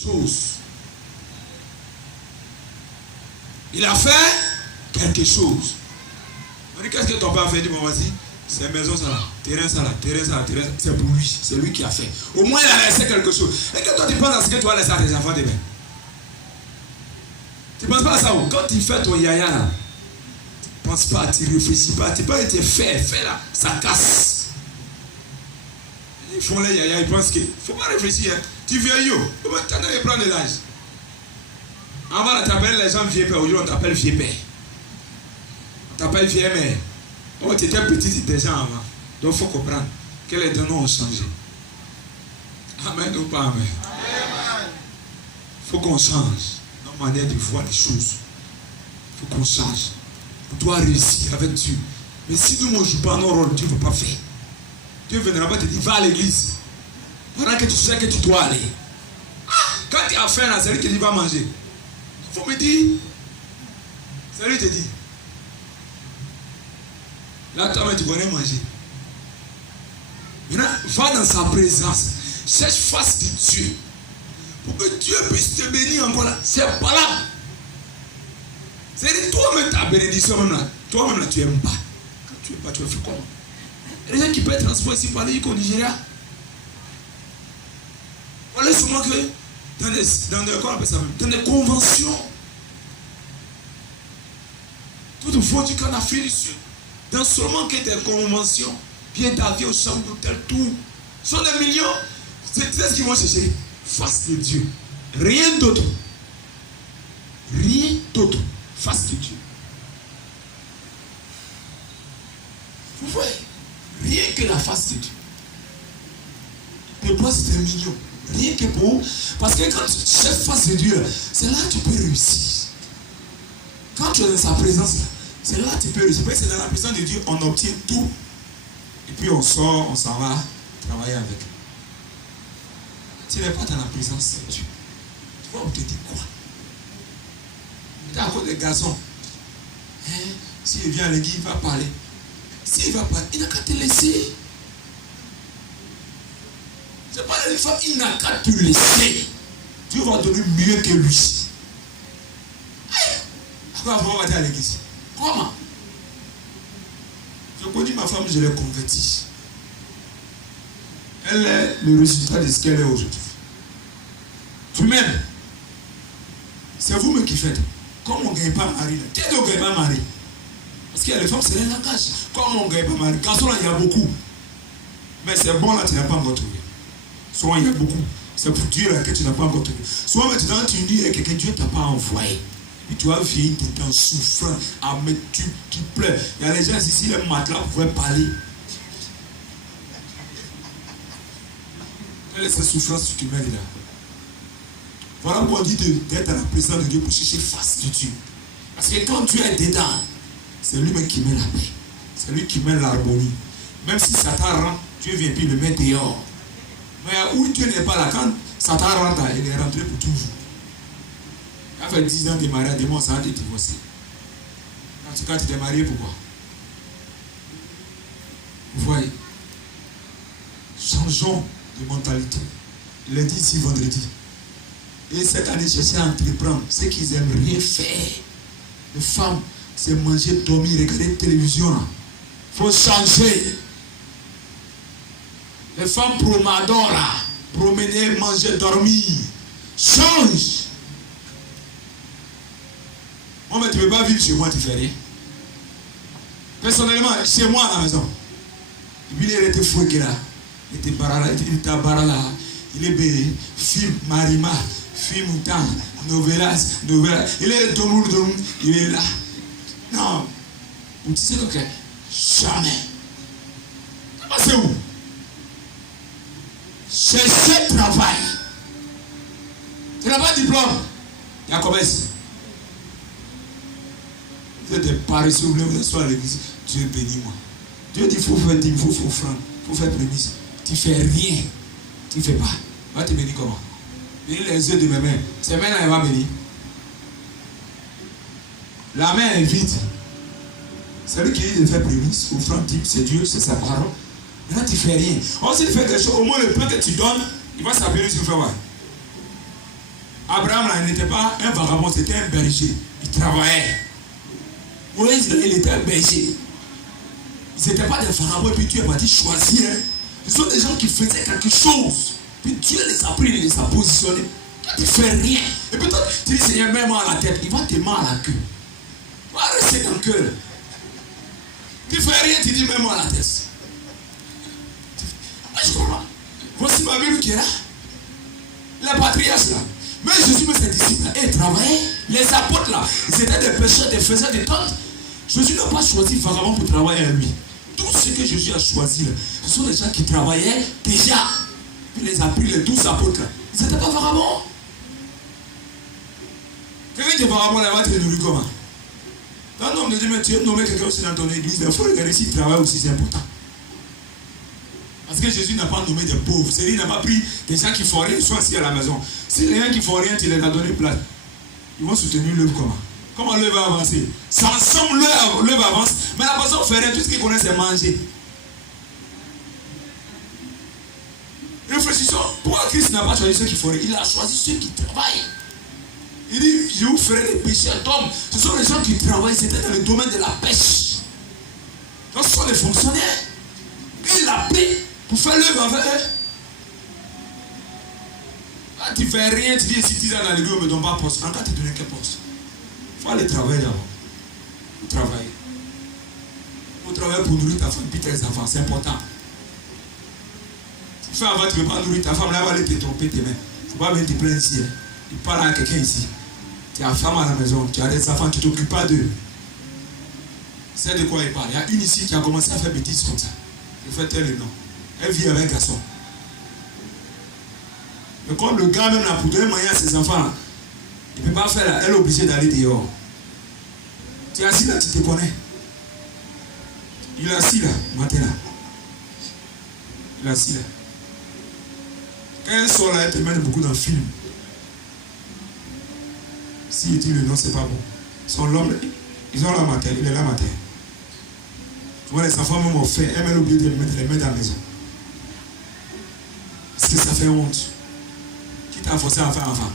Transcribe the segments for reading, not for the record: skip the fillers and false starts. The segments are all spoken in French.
chose. Il a fait quelque chose. On dit, qu'est-ce que ton père a fait? Il dit, bon, vas-y, c'est maison ça là, terrain ça là, terrain ça là, terrain ça. C'est pour lui, c'est lui qui a fait. Au moins il a laissé quelque chose. Et que toi tu penses à ce que tu vas laisser à tes enfants demain. Tu ne penses pas à ça. Quand tu fais ton yaya là, tu ne penses pas, tu ne réfléchis pas, tu peux être fait là, ça casse. Ils font les yaya, ils pensent qu'il ne faut pas réfléchir. Hein. Tu vieillis, tu vas prendre de l'âge. Avant on t'appelle les gens vieux père, aujourd'hui on t'appelle vieux père. On t'appelle vieux mère. Oh, tu étais petit déjà avant. Donc il faut comprendre que les deux noms ont changé. Amen ou pas amen? Il faut qu'on change notre manière de voir les choses. Il faut qu'on change. On doit réussir avec Dieu. Mais si nous ne jouons pas nos rôles, Dieu ne va pas faire. Dieu ne viendra pas te dire va à l'église. Pendant que tu sais que tu dois aller. Quand tu as faim, c'est lui qui dit va manger. Il faut me dire. C'est lui qui te dit. Là, toi, tu connais manger. Maintenant, va dans sa présence. Cherche face de Dieu. Pour que Dieu puisse te bénir encore là. C'est pas là. C'est-à-dire, toi-même, ta bénédiction, même là. Toi-même, là, tu n'aimes pas. Quand tu n'aimes pas, tu vas faire comment? Il y a des gens qui peuvent être transportés ici par les au Nigeria. Voilà souvent que dans des conventions, tout au fond du camp d'Afrique du Sud, dans seulement que des conventions, bien d'avion, chambre d'hôtel, tout, sont des millions. C'est ce qu'ils vont chercher. Face de Dieu. Rien d'autre. Rien d'autre. Face de Dieu. Vous voyez? Rien que la face de Dieu. Le poste c'est un million. Rien que pour. Parce que quand tu cherches face de Dieu, c'est là que tu peux réussir. Quand tu es dans sa présence, c'est là que tu peux réussir. Parce que c'est dans la présence de Dieu, on obtient tout. Et puis on sort, on s'en va travailler avec. Tu n'es pas dans la présence de Dieu. Tu vas obtenir quoi? Tu es à cause des garçons. Hein? S'il vient à l'église, il va parler. S'il va parler, il n'a qu'à te laisser. C'est pas les femmes, il n'a qu'à te laisser. Dieu va donner mieux que lui. Pourquoi on va aller à l'église? Comment? Je connais ma femme, je l'ai convertie. Elle est le résultat de ce qu'elle est aujourd'hui. Tu m'aimes. C'est vous-même qui faites. Comme on ne gagne pas mari, qu'est-ce qu'on ne gagne pas mari? Parce qu'il y a les femmes, c'est les langages. Comme on ne gagne pas mari, garçon là, il y a beaucoup. Mais c'est bon là, tu n'as pas encore trouvé. Soit il y a beaucoup. C'est pour Dieu là que tu n'as pas encore trouvé. Soit maintenant tu dis que Dieu ne t'a pas envoyé. Et tu as vieilli tout en souffrant, tu pleures. Il y a les gens ici, les matelas pouvaient parler. Quelle est cette souffrance que tu mets là? Voilà pourquoi on dit d'être à la présence de Dieu pour chercher face de Dieu. Parce que quand Dieu est dedans, c'est lui-même qui met la paix. C'est lui qui met l'harmonie. Même si Satan rentre, Dieu vient puis le met dehors. Mais où Dieu n'est pas là, quand Satan rentre, il est rentré pour toujours. Il a fait 10 ans de mariage, demain ça va te divorcer. En tout cas, tu t'es marié pourquoi? Vous voyez? Changeons de mentalité. Il l'a dit ici vendredi. Et cette année, chercher à entreprendre. Ce qu'ils aiment rien faire. Les femmes, c'est manger, dormir, regarder la télévision. Il faut changer. Les femmes promenadores là. Promener, manger, dormir. Change. Moi, mais tu ne peux pas vivre chez moi, tu fais rien. Personnellement, chez moi à la maison. Et puis il était fouetté là. Il était barala, il était barala. Il est bé, film Marima, film Moutan, novelas. Il est Domour, il est là. Non. Tu sais que jamais. C'est où? Chercher travail. Tu n'as pas de diplôme. Il y a commerce. Vous êtes des paresseux, vous voulez vous à l'église. Dieu bénit moi. Dieu dit il faut faire 10, il faut offrande, il faut faire prémisse. Tu ne fais rien. Tu ne fais pas. Va te bénir comment? Bénir les yeux de mes mains. Ces mains-là, elle va bénir. La main est vide. C'est lui qui dit de faire prémisse. Offrande, c'est Dieu, c'est sa parole. Maintenant, tu ne fais rien. Or, si tu fais quelque chose, au moins le pain que tu donnes, il va s'appeler sur le faire. Abraham, là, il n'était pas un vagabond, c'était un berger. Il travaillait. Moïse, il était un berger. Ils n'étaient pas des vagabonds, et puis Dieu m'a dit choisir. Hein. Ce sont des gens qui faisaient quelque chose. Puis Dieu les a pris, il les a positionnés. Toi, tu ne fais rien. Et puis toi, tu dis, Seigneur, mets-moi à la tête. Il va te mettre à la queue. Tu vas rester dans le cœur. Tu ne fais rien, tu dis, mets-moi à la tête. Je comprends. Voici ma Bible qui est là. Les patriarches là. Mais Jésus met ses disciples là. Et ils travaillaient. Les apôtres là. Ils étaient des pêcheurs, des faiseurs de tentes. Jésus n'a pas choisi vagabond pour travailler à lui. Tout ce que Jésus a choisi là, ce sont des gens qui travaillaient déjà. Il les a pris, les 12 apôtres là. Ils n'étaient pas vagabonds. Quelqu'un qui est vagabond là, va te nourrir comment? Un homme de Dieu, mais tu veux nommer quelqu'un aussi dans ton église, il faut regarder s'il travaille aussi, c'est important. Parce que Jésus n'a pas nommé des pauvres. C'est-à-dire qu'il n'a pas pris des gens qui font rien, ils sont assis à la maison. Si les gens qui font rien, tu les as donné place, ils vont soutenir l'œuvre comment? Comment l'œuvre va avancer? C'est ensemble l'œuvre avance, mais la personne fait rien, tout ce qu'il connaît c'est manger. Réfléchissons, pourquoi Christ n'a pas choisi ceux qui font rien? Il a choisi ceux qui travaillent. Il dit, je vous ferai des pécheurs d'hommes. Ce sont les gens qui travaillent, c'était dans le domaine de la pêche. Donc ce sont les fonctionnaires. Il l'a pris pour faire l'œuvre avec eux. Quand tu fais rien, tu dis, si tu es dans l'église, on ne me donne pas poste. En cas, tu te donnes quel poste? Il faut aller travailler d'abord. Il faut travailler. Il faut travailler pour nourrir ta femme et tes enfants. C'est important. Si tu fais avant, tu ne veux pas nourrir ta femme, là, elle va aller te tromper tes mains. Il ne faut pas venir te plaindre ici. Hein. Il parle à quelqu'un ici. Tu as une femme à la maison, tu as des enfants, tu ne t'occupes pas d'eux. C'est de quoi il parle. Il y a une ici qui a commencé à faire bêtises comme ça. Je fais tel le nom. Elle vit avec un garçon. Mais comme le gars même là, pour donner moyen à ses enfants, il ne peut pas faire là, elle est obligée d'aller dehors. Tu es assis là, tu te connais. Il est assis là, matin là. Il est assis là. Quand elle sort là, elle te mène beaucoup dans le film. S'il dit le nom, c'est pas bon. Son l'homme, ils ont la matin, il est là matin. Tu vois, les enfants même ont fait, elle m'a oublié de les mettre à la maison. Parce que ça fait honte. Qui t'a forcé à faire enfant?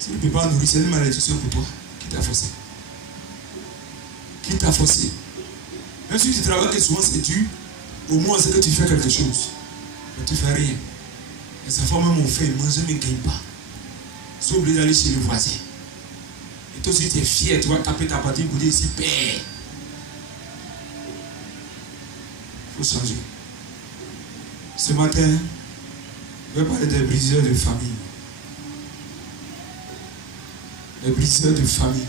Si tu ne peux pas nourrir, c'est une malédiction pour toi. Qui t'a forcé? Qui t'a forcé? Même si tu travailles, que souvent c'est dû, au moins c'est que tu fais quelque chose. Mais tu ne fais rien. Les enfants même ont fait, ils mangent, mais ils ne gagnent pas. Ils sont obligés d'aller chez le voisin. Et toi aussi tu es fier, tu vas taper ta partie pour dire ici, père. Il faut changer. Ce matin, je vais parler des briseurs de famille. Les briseurs de famille.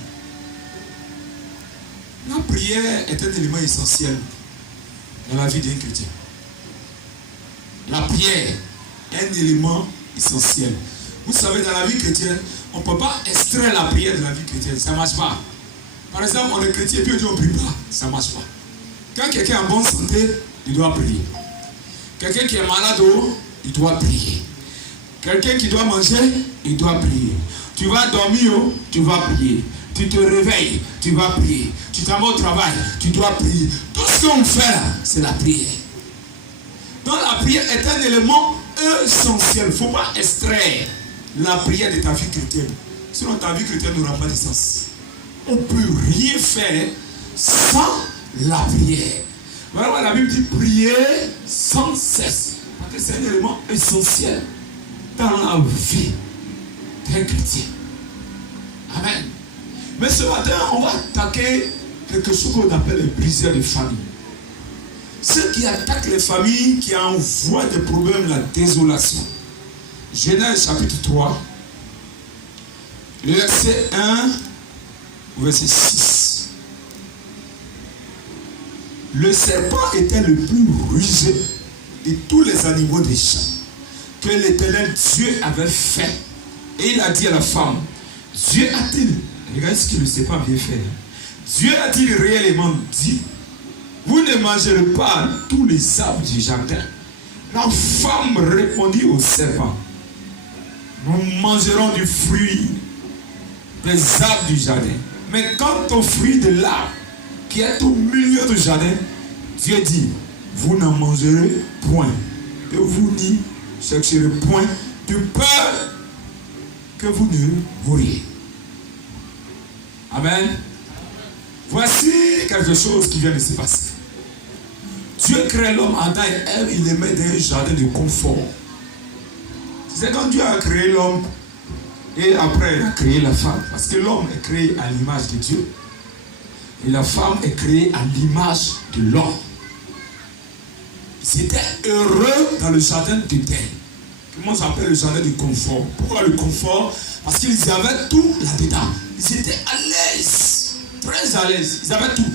La prière est un élément essentiel dans la vie d'un chrétien. La prière est un élément essentiel. Vous savez, dans la vie chrétienne, on ne peut pas extraire la prière de la vie chrétienne. Ça ne marche pas. Par exemple, on est chrétien et puis on dit on ne prie pas. Ça ne marche pas. Quand quelqu'un est en bonne santé, il doit prier. Quelqu'un qui est malade, il doit prier. Quelqu'un qui doit manger, il doit prier. Tu vas dormir, tu vas prier. Tu te réveilles, tu vas prier. Tu t'en vas au travail, tu dois prier. Tout ce qu'on fait là, c'est la prière. Donc la prière est un élément essentiel. Il ne faut pas extraire la prière de ta vie chrétienne. Sinon ta vie chrétienne n'aura pas de sens. On ne peut rien faire sans la prière. Voilà, la Bible dit prier sans cesse. Parce que c'est un élément essentiel dans la vie d'un chrétien. Amen. Mais ce matin, on va attaquer quelque chose qu'on appelle les briseurs de famille. Ceux qui attaquent les familles, qui envoient des problèmes, la désolation. Genèse chapitre 3, le verset 1 au verset 6. Le serpent était le plus rusé de tous les animaux des champs que l'Éternel Dieu avait fait. Et il a dit à la femme, Dieu a-t-il, regardez ce qu'il ne sait pas bien faire, Dieu a-t-il réellement dit, vous ne mangerez pas tous les arbres du jardin? La femme répondit au serpent, nous mangerons du fruit des arbres du jardin. Mais quant au fruit de l'arbre qui est au milieu du jardin, Dieu dit, vous n'en mangerez point, et vous n'y chercherez point, de peur que que vous ne mouriez. Amen. Voici quelque chose qui vient de se passer. Dieu crée l'homme, Adam et Ève, il les met dans un jardin de confort. C'est quand Dieu a créé l'homme et après il a créé la femme. Parce que l'homme est créé à l'image de Dieu. Et la femme est créée à l'image de l'homme. Ils étaient heureux dans le jardin d'Éden. Comment j'appelle le jardin de confort? Pourquoi le confort? Parce qu'ils avaient tout là-dedans. Ils étaient à l'aise. Très à l'aise. Ils avaient tout.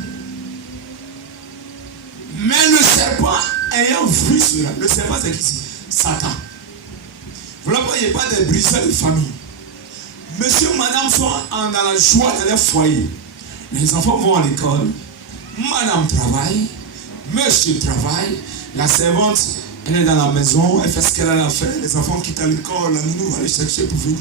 Mais le serpent ayant vu cela, le serpent c'est qui? Satan. Vous ne voyez pas des briseurs de famille. Monsieur, madame sont dans la joie dans leur foyer. Les enfants vont à l'école. Madame travaille. Monsieur travaille. La servante, elle est dans la maison. Elle fait ce qu'elle a à faire. Les enfants quittent l'école. La nounou va les chercher pour venir.